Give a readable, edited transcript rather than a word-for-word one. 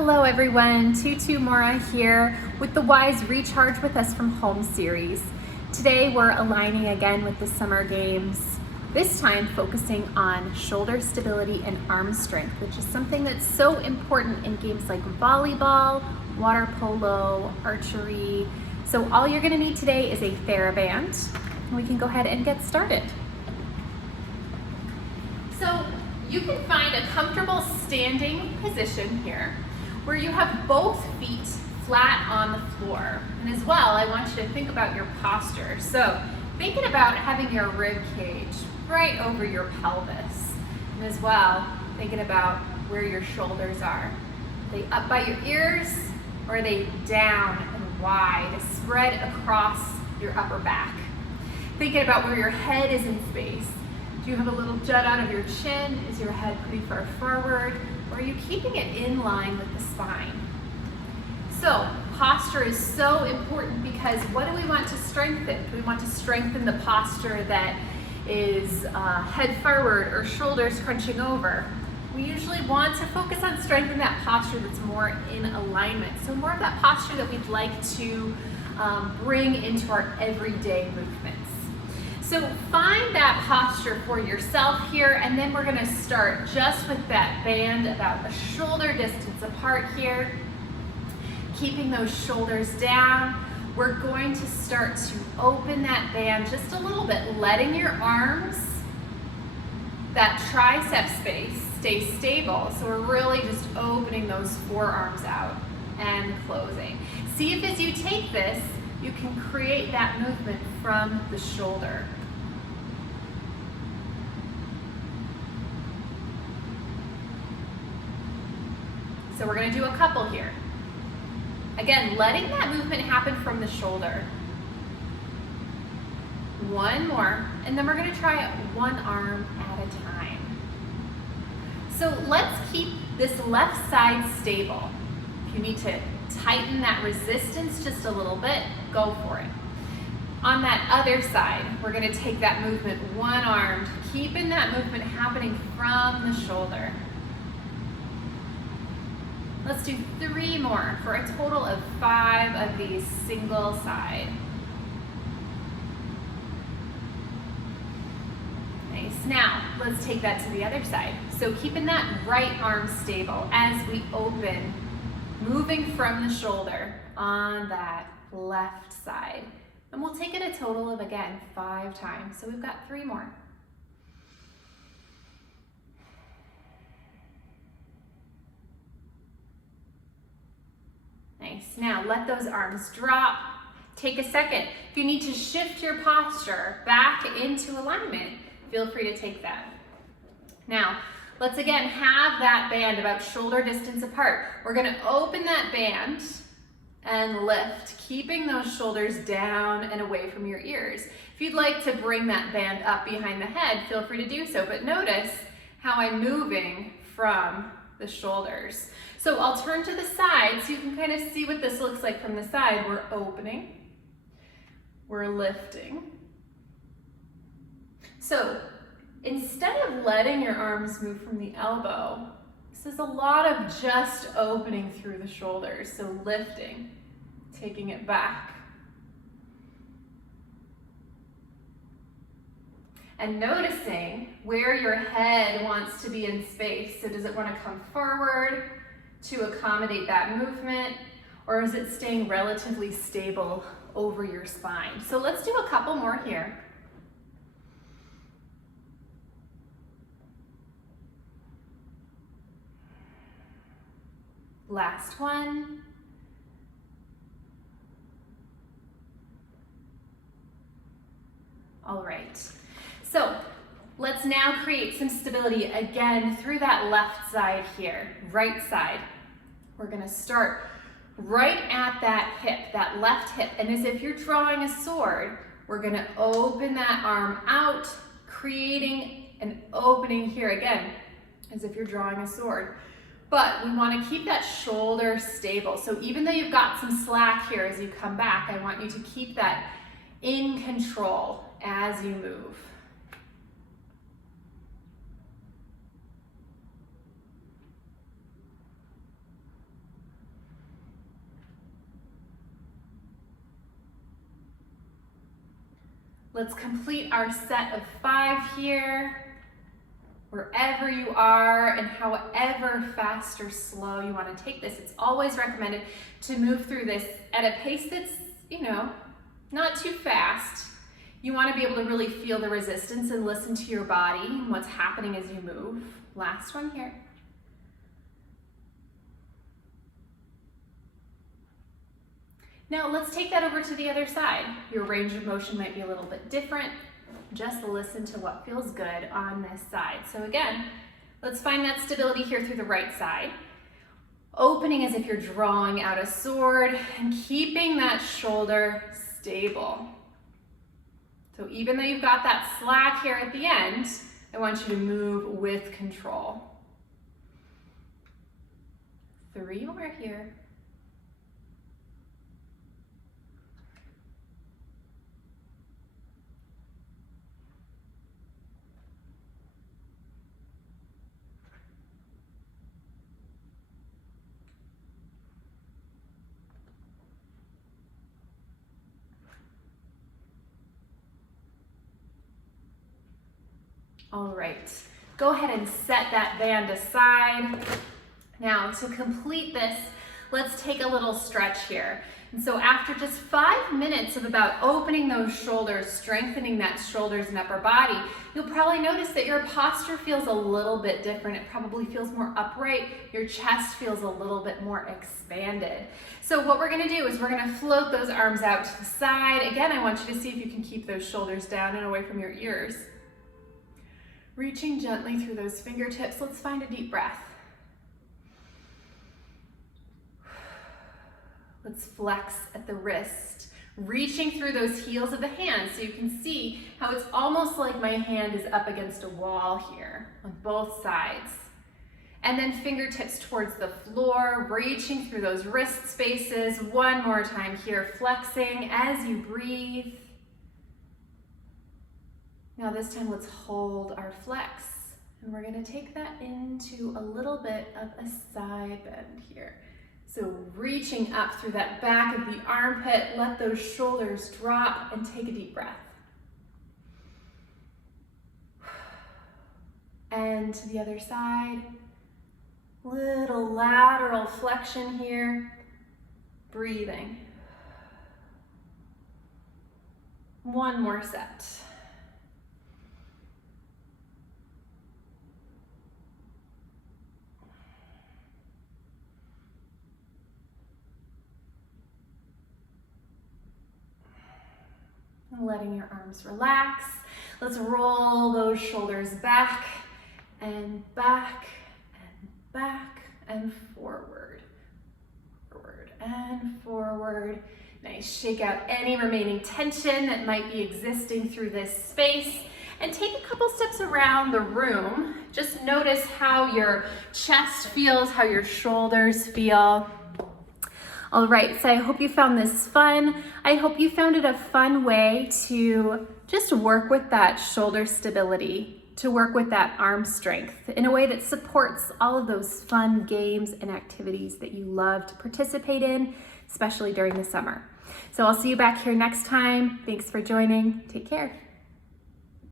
Hello everyone, Tutu Mora here with the Wise Recharge with Us from Home series. Today we're aligning again with the summer games, this time focusing on shoulder stability and arm strength, which is something that's so important in games like volleyball, water polo, archery. So all you're going to need today is a TheraBand, and we can go ahead and get started. So you can find a comfortable standing position here where you have both feet flat on the floor. And as well, I want you to think about your posture. So thinking about having your rib cage right over your pelvis. And as well, thinking about where your shoulders are. Are they up by your ears, or are they down and wide, spread across your upper back? Thinking about where your head is in space. Do you have a little jut out of your chin? Is your head pretty far forward? Or are you keeping it in line with the spine? So posture is so important because what do we want to strengthen? We want to strengthen the posture that is head forward or shoulders crunching over. We usually want to focus on strengthening that posture that's more in alignment. So more of that posture that we'd like to bring into our everyday movements. So find that posture for yourself here, and then we're gonna start just with that band about a shoulder distance apart here. Keeping those shoulders down. We're going to start to open that band just a little bit, letting your arms, that tricep space, stay stable. So we're really just opening those forearms out and closing. See if as you take this, you can create that movement from the shoulder. So we're going to do a couple here. Again, letting that movement happen from the shoulder. One more, and then we're going to try it one arm at a time. So let's keep this left side stable. If you need to tighten that resistance just a little bit, go for it. On that other side, we're going to take that movement one armed, keeping that movement happening from the shoulder. Let's do 3 more for a total of 5 of these single side. Nice. Now, let's take that to the other side. So keeping that right arm stable as we open, moving from the shoulder on that left side. And we'll take it a total of, again, 5 times. So we've got 3 more. Nice. Now let those arms drop. Take a second. If you need to shift your posture back into alignment, feel free to take that. Now, let's again have that band about shoulder distance apart. We're going to open that band and lift, keeping those shoulders down and away from your ears. If you'd like to bring that band up behind the head, feel free to do so, but notice how I'm moving from the shoulders. So I'll turn to the side so you can kind of see what this looks like from the side. We're opening, we're lifting. So instead of letting your arms move from the elbow, this is a lot of just opening through the shoulders. So lifting, taking it back. And noticing where your head wants to be in space. So does it want to come forward to accommodate that movement, or is it staying relatively stable over your spine? So let's do a couple more here. Last one. All right. So let's now create some stability again through that left side here, right side. We're going to start right at that hip, that left hip. And as if you're drawing a sword, we're going to open that arm out, creating an opening here again, as if you're drawing a sword. But we want to keep that shoulder stable. So even though you've got some slack here as you come back, I want you to keep that in control as you move. Let's complete our set of 5 here. Wherever you are and however fast or slow you want to take this, it's always recommended to move through this at a pace that's, not too fast. You want to be able to really feel the resistance and listen to your body and what's happening as you move. Last one here. Now let's take that over to the other side. Your range of motion might be a little bit different. Just listen to what feels good on this side. So again, let's find that stability here through the right side. Opening as if you're drawing out a sword and keeping that shoulder stable. So even though you've got that slack here at the end, I want you to move with control. 3 more here. All right, go ahead and set that band aside. Now to complete this, let's take a little stretch here. And so after just 5 minutes of about opening those shoulders, strengthening that shoulders and upper body, you'll probably notice that your posture feels a little bit different. It probably feels more upright. Your chest feels a little bit more expanded. So what we're gonna do is we're gonna float those arms out to the side. Again, I want you to see if you can keep those shoulders down and away from your ears. Reaching gently through those fingertips. Let's find a deep breath. Let's flex at the wrist, reaching through those heels of the hands so you can see how it's almost like my hand is up against a wall here on both sides. And then fingertips towards the floor, reaching through those wrist spaces. One more time here, flexing as you breathe. Now this time let's hold our flex, and we're gonna take that into a little bit of a side bend here. So reaching up through that back of the armpit, let those shoulders drop and take a deep breath. And to the other side, little lateral flexion here, breathing. One more set. Letting your arms relax. Let's roll those shoulders back and back and back and forward. Forward and forward. Nice. Shake out any remaining tension that might be existing through this space. And take a couple steps around the room. Just notice how your chest feels, how your shoulders feel. All right, so I hope you found this fun. I hope you found it a fun way to just work with that shoulder stability, to work with that arm strength in a way that supports all of those fun games and activities that you love to participate in, especially during the summer. So I'll see you back here next time. Thanks for joining. Take care.